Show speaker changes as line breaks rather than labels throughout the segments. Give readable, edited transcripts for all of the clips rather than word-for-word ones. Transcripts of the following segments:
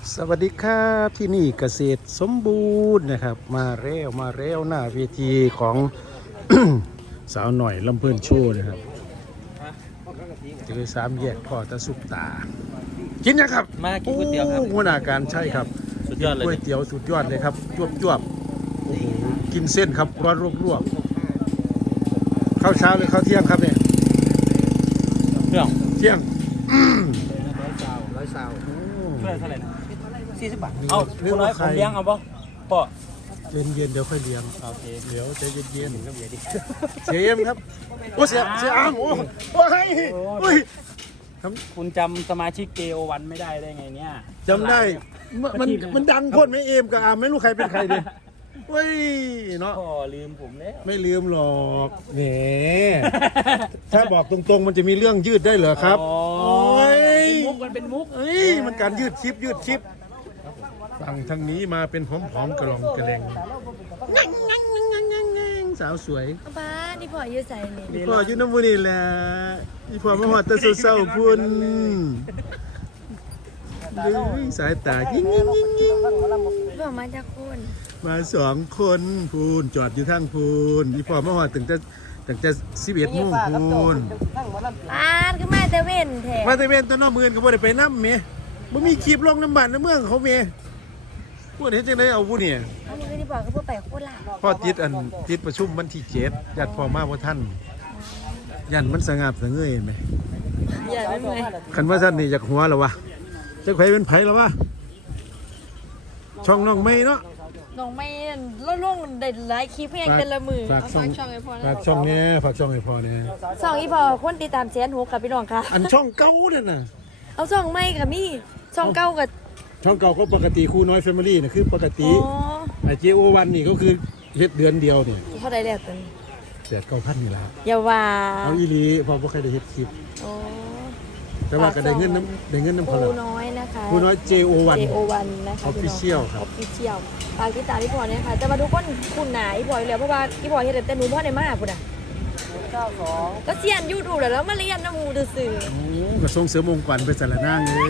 สวัสดีครับที่นี่เกษตรสมบูรณ์นะครับมาแล้วหน้าเวทีของ สาวหน่อยลำเพลินโชว์นะครับเจอสามแยกพ่อตะสุกตา กินยังครับ
มากินก๋วยเตี๋ยวครับ
หัวหน้าการใช่ครับ
สุดยอดเลย
ก๋วยเตี๋ยวสุดยอดเลยครับจวบโอ้โหกินเส้นครับร้อนรวบข้าวเช้าหรือข้าวเที่ยงครับเนี่ย
เครื่อง
เที่ยง
ร้อยสาว
เท่าไหร่นะ40 บาท
นี่
เอา
เรีย
คุ
ก
ณน้อ
ว่าย ใค
ผ
ร
มเลี้ยงเอาป่ะป่ะ
เย็นเดี๋ยวค่อยเลี้ยง
โอเค
เดี๋ยวใจเย็น
ก็เบียร์ดิ
ๆเสียเอ็มครับโอ้เสียอามโอ้ยโอ้ย
คุณจำสมาชิก JO1 ไม่ได้ได้ไงเนี่ย
จำได้มันดังโคตรไม่เอมกับอามไม่รู้ใครเป็นใครดิเว้ยเนาะ
พ่อลืมผมแล้ว
ไม่ลืมหรอกแหมถ้าบอกตรงๆมันจะมีเรื่องยืดได้เหรอครับ
อ๋อ
โอ้ย
มันเป็นมุก
เอ้ยมันการยืดชิปฝั่งทางนี้มาเป็นผอมๆกระลองกระแดงสาวสวย
บ้านที่พ่ออยู่ใส่นี่
อีพ่ออยู่น้ำมูนี่แหละอีพ่อมาหอดแตะเศร้าๆพุ่นสายตายิ่ง
พ่อมาจากคุณ
มาสองคนพูนจอดอยู่ทางพูนอีพ่อมาหอดตั้งแต่11 โมงพูน
บ้านคือมาแต่เว้นแท้
มาแต่เวนตัวน้องมือนก็บ่ได้ไปน้ำเมบ่มีคลิปลงน้ำบ้านน้ำเมืองเขาเมพูดเห็นจังไดเอาผู้เนี่ย
อันนี้ก็ที่พ่อก็พ่อไปโคราช
พ่อติดประชุมวันที่7ญาติพ่อมาบ่ทันยันมันสงับสะเงยเห็นไหม
อย่าได้ไหม
คันว่าท่านนี่จากหัวแล้ววะจักไผเป็นไผแล้ววะช่องน้องไม่เนาะ
น้องไม่ล่วงได้หลายคลิปยังเป็นละมือ
ฝากช่อง
ช่องไอพ่อ
ฝากช่องเนี้ยฝากช่องให้พ่อเนี่ย
ช่องอีพ่อคนติดตาม1,600ค่ะพี่น้องค่ะ
อันช่องเก่านั่นน่ะ
เอาช่องไม่ค่ะมี่ช่องเก่ากับ
ช่องเก่าก็ปกติครูน้อยแฟมิลี่นะคือปกติ
อ๋อ
ไอเจโอวันนี่ก็คือเฮ็ดเดือนเดียวนี่
เท่าใดแล้วตัน
8,900นี่แหละ
อย่าว่า
เอาอีหลีพอบ่เคยได้เฮ็ดคลิป
โอ้
แต่ว่าก็ได้เงินน้ำ
ค
เขา
รู
แล้ว
น้อยนะคะ
ครูน้อย JO1
JO1 นะคะ
Official ครับ
Official ฝากติดตามพี่พอเนี่ยค่ะแต่มาทุกคนคุณหนาพี่พออยู่แล้วเพราะว่าพี่พอเห็นแต่หนูพ่อในมาพุ่นอ่ะก็เสียนยูทูบแล้วมาเรียนน้ำมูซื่อ
โอ้ก็ส่งเสริมองค์กรไปสารนางเลย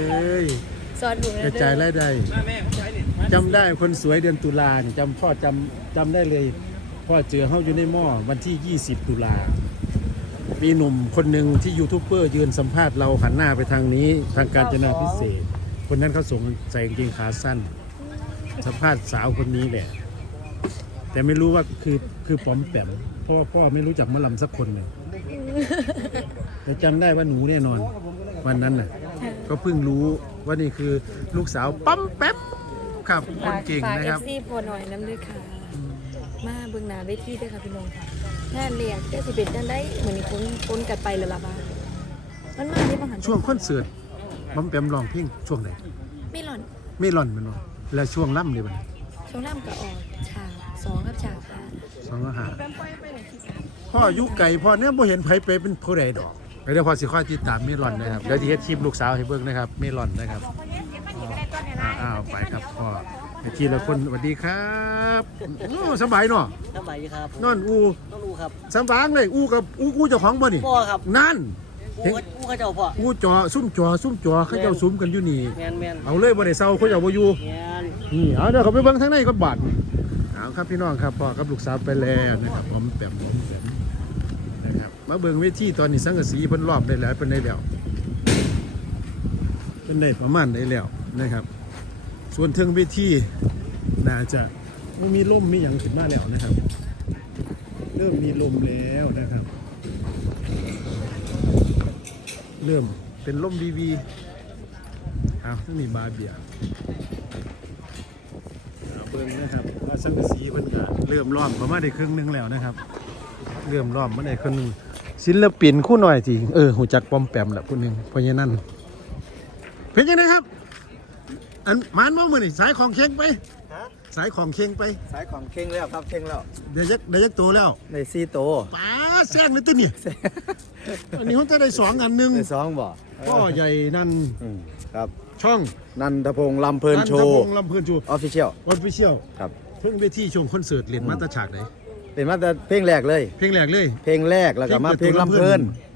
สอนหนู
กระจายรายได้จำได้คนสวยเดือนตุลาเนี่ยพ่อจำได้เลยพ่อเจอเฮาอยู่ในหม้อวันที่ 20 ตุลามีหนุ่มคนหนึ่งที่ยูทูบเบอร์ยืนสัมภาษณ์เราหันหน้าไปทางนี้ทางการจนาพิเศษกคนนั้นเขาส่งใส่กางเกงขาสั้น สัมภาษณ์สาวคนนี้แหละแต่ไม่รู้ว่าคือปอมแปมเพราะว่าพ่อไม่รู้จักมะลำสักคนเลยแต่จำได้ว่าหนูแน่นอน วันนั้นน่ะ ก็เพิ่งรู้ว่านี่คือลูกสาวปั๊มแป๊บครับคนเก่ง
ฝาก
นะครับ
FC พอหน่อยน้ำด้วยค่ะ มาเบื้องหน้าเวทีด้วยค่ะพี่น้องค่ะงานเรียกเจ้าสิเป็นจังได้เหมือนคนกัดไปเลยล่ะบ้ามันมาที่บางหัน
ช่วงคอนเสิร์ตปั๊มแป๊มร้องเพลงช่วงไหน
ไม่หล่อน
ไม่ร่อนมันวะแล้วช่วงล่ำเลยมัน
ช่วงล่ำกับออกฉาก2กับฉากค่ะ
สองอาหารพ่ออยุไก่พ่อเนี่ยบ่เห็นไผไปเป็นผู้ใดดอกเดี๋ยวพอสิค่อยติดตามเมลอนนะครับเดี๋ยวจะเฮ็ดคลิปลูกสาวให้เบิ่งนะครับเมลอนนะครับอ้าวไปครับพ่อไอ้ทีละคนสวัสดีครับโอ้สบายเนาะ
สบายดีครับ
นอนอู
ต้องรู้ครับ
สบายเลยอูกับอูเจ้าของบ่นี่
พ่อครับ
นั่น
ผู้เขาเจ้าพ่อ
อูซุ่มจอเขาเจ้าซุ่มกันอยู่นี่
แมนแมน
เอาเลยบ่ได้เศร้าเขาเจ้าบ่อยู่
แมน
นี่เอาเดี๋ยวเขาไปเบิ่งทางในก็บาดเอาครับพี่น้องครับพ่อกับลูกสาวไปแล้วนะครับผมแปมนะครับมาเบิ่งเวทีตอนนี้สังกะสีเพิ่นรอบได้แล้วเป็นได้แล้วเป็นได้ประมาณได้แล้วนะครับ ส่วนเทิงเวทีน่าจะไม่มีลมมีหยังขึ้นมาแล้วนะครับ เริ่มมีลมแล้วนะครับ เริ่มเป็นลมวีเอาต้องมีบาเบียเอาเบิ่งนะครับว่าสังกะสีเพิ่นก็เริ่มล้อมประมาณได้ครึ่งหนึงแล้วนะครับ เริ่มล้อมมาได้ครึ่งหนึงศิลปินคู่หน่อยสิหูจักปอมแปมแหละผู้หนึงเพราะฉะนั้นเป็นยังไงครับ อันหมานมาเมื่อนี่สายของเข่งไปสายของเข่งไป
สายของเข่งแล้วครับเข่งแล้ว
เดี๋ยวยักโตแล้ว
ในซีโต
ป้าแซงเลยตัวเนี่ยอันนี้เขาจะได้2 อันหนึง
ในสองบ่
พ่อใหญ่นั่น
ครับ
ช่อง
นันทพงษ์ลำเพลินโชว์
ลำเพลินโชว์
ออฟฟิเชียล
ออฟฟิเชียล
ครับ
เพิ่งเวทีช่วงคอนเสิร์ตเรียนมาตาฉากไหน
เป็นมาแต่เพลงแรกเลย
เพลงแรกเลย
เพลงแรกแล้วก็มาเพลงลำเพลิน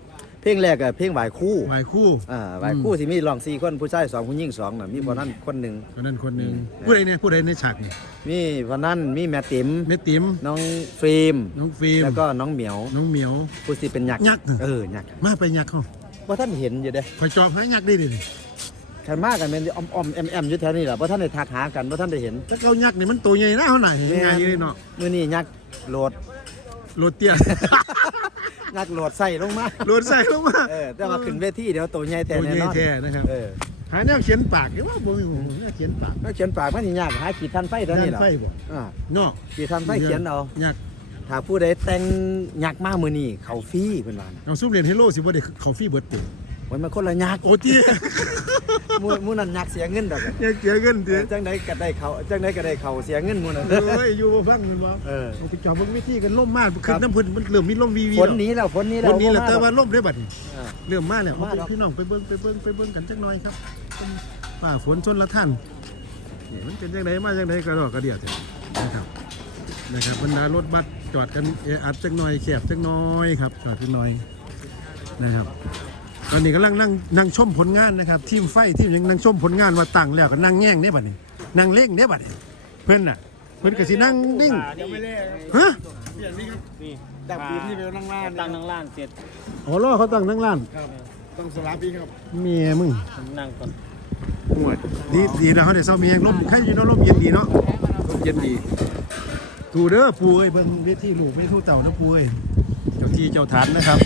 เพลงแรกอะเพลงหวายคู่
หวายคู่
หวายคู่สิมีร้อง4คนผู้ชาย2ผู้หญิง2น่ะมีบ่นั้นคนหนึง
คนนั้นคนหนึ่งผู้ใดเนี่ยผู้ใดในฉากนี่
มีวันนั้นมีแม่ติ๋ม
แม่ติ๋ม
น้องฟิล์ม
น้องฟิล์ม
แล้วก็น้องเหมียว
น้องเหมียว
ผู้สิเป็นยักษ์
ยักษ์
ยักษ์
มาไปยักษ์เขา
บ่ท่านเห็นอยู่เด้
คอยจอบให้ยักษ์ได้ดิ
คันมากันเป็นอ้อมๆแอมๆอยู่แถวนี้ล่ะบ่ท่านได้ทักหากันบ่ท่านได้เห็น
ถ้าเขายักษ์นี่มันตัวใหญ่นะเขาไหนยังไงเลยเนาะ
มื้อนี้ยักษ์โหลด
โรถเตี้ย
ยักษ์โหลดใส่ลงมา
โรถใส่ลงมา
แต่ว่าขึ้นเวทีเดี๋ยวตัวใหญ่แต่
ตัว
แน่
ใหญ่
นอน
แท้นะครับหาแนวเขียนปากหรือว่าบ่มีหูแนวเขียนปาก
ก็เขียนปากมันสิยากหาขีดทันไฟเท่านี้
ยั
ล่ะ
ไฟบ่
อ่า
เนาะ
ขีดทันไฟเขียนเอา
ยักษ์
ถ้าผู้ใดแต่งยักษ์มามื้อนี้เขาฟรีเพิ่นว่า
เอาซุปเรียนเฮโร่สิบ่ได้เขาฟรีเบิดติ
มันคนละยักษ์
โอ้เตี้ย
มื้อนั้นยักษ์เสียเงินดอก
ยักษ์เสียเงินเตี้ย
จังไดก็ได้เขาจังไดก็ได้เขาเสียเงินมื้อนั้น
เอ้ยอยู่บ่ฟังมันบ่เอาไปจอบเบิ่งวิธีกันล่มมากขึ้นน้ำเพิ่นมันเริ่มมีลมวีวี
ฝนหนี้แล้วฝนหนี้แล้ว
วันนี้แหละ
บ่ม
แต่ว่าล่มได้บัดนี้
อ่า
เริ่มมาแล้ว
มาแล้ว
พี่น้องไปเบิ่งกันจักหน่อยครับฝ่าฝนชนละท่านนี่มันเป็นจังไดมาจังไดกระดอกกระเดียดนะครับบรรดารถบัสจอดกันอัดจักหน่อยแคบจักหน่อยครับจอดจักหน่อยนะครับตอนนี้กำลังนั่งชมผลงานนะครับทีมไฟทีมยังนั่งชมผลงานว่าตั้งแล้วก็นั่งแง่งเนี่ยบัดนี้นั่งเล่งเนี่ยบัดนี้เพิ่นก็สินั่งนิ่ง
ยังไม่ได้
ฮะ
นี่
จากปีที่ไปนั่งร้าน
ตั้งนั่งร้านเสร็จ
อ๋อรอเขาตั้งนั่งร้าน
ต้องสลาปีครับ
เมียมึง
นั่งก่อน
ดีนะเขาได้เศร้าเมียงลมใครอยู่เนาะลมเย็นดีเนาะลมเย็นดีถูเด้อปูเอ้ยเบิ่งเวทีลูกไม่ทู่เต่านะปูเอ้ยเจ้าที่เจ้าฐานนะครับ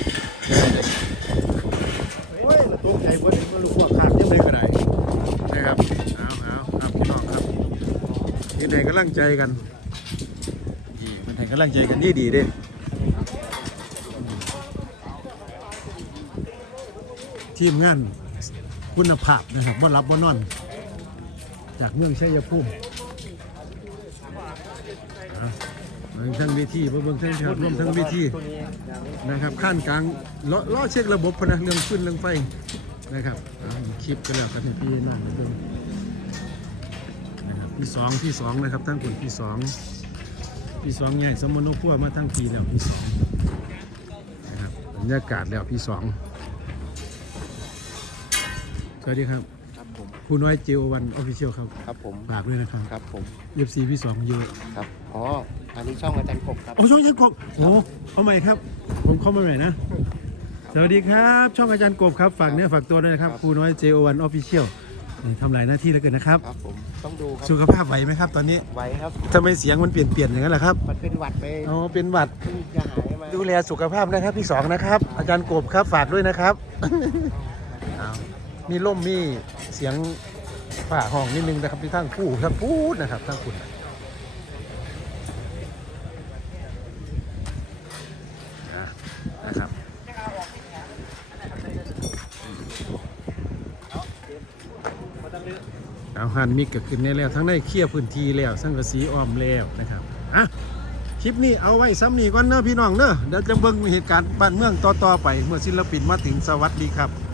โอ้ยละตัวใหญ่เบิ่งมาลูกพวกขาดยังไงก็ได้นะครับเอาพี่น้องครับนี่ให้กำลังใจกันมันให้กำลังใจกันดีเด้ทีมงานคุณภาพนะครับบ่รับบ่นอนจากเมืองชัยภูมิเบิ่งทั้งวิธีเบิ่งทั้งแถวร่วมทั้งวิธีนะครับขั้นกลางล้อเช็คระบบพนะเรื่องขึ้นเรื่องไฟนะครับคลิปกันแล้วกันให้พี่นั่งเบิ่งนะครับที่สองนะครับทั้งคนที่สองใหญ่สมโนพัวมาทั้งปีแล้วที่สองนะครับบรรยากาศแล้วที่สองสวัสดีครับ
ครับผม
ผู้น้อยเจโอวันออฟฟิเชียลครับ
ครับผม
ฝากด้วยนะครับ
ครับผม
FC พี่สองเยอะ
ครับอ๋ออันนี้ช่องอาจารย์กบครับ
โอ้ช่องอาจารย์กบโอ้เอาใหม่ครับ ผมเข้ามาใหม่นะ สวัสดีครับ ช่องอาจารย์กบครับ ฝากเนื้อฝากตัวด้วยนะครับครูน้อย JO1 Official นี่ทำหลายหน้าที่แล้วกันนะครับ
ครับผมต้องดูครับ
สุขภาพไหวไหมครับ ตอนนี้
ไว้ครับ
ทำไมเสียงมันเปลี่ยนอย่างนั้นล่ะครับ
มันเป็นหวัดไป
อ๋อเป็นหวัด
เพิ่งจะหายมา
ดูแลสุขภาพนะครับพี่สองนะครับ อาจารย์กบครับฝากด้วยนะครับ เอามีล่มมีเสียงฝ่าห้องนิดนึงนะครับที่ทั้งผู้ทั้งพูดนะครับทั้งคุณนะครับ เอาหันมิกก็ขึ้นในแล้วทั้งได้เคลียร์พื้นที่แล้วสังกะสีอ้อมแล้วนะครับอ่ะคลิปนี้เอาไว้ซ้ำนี่ก่อนเนอะพี่น้องเนอะเดี๋ยวจะเบิ่งเหตุการณ์บ้านเมืองต่อๆไปเมื่อศิลปินมาถึงสวัสดีครับ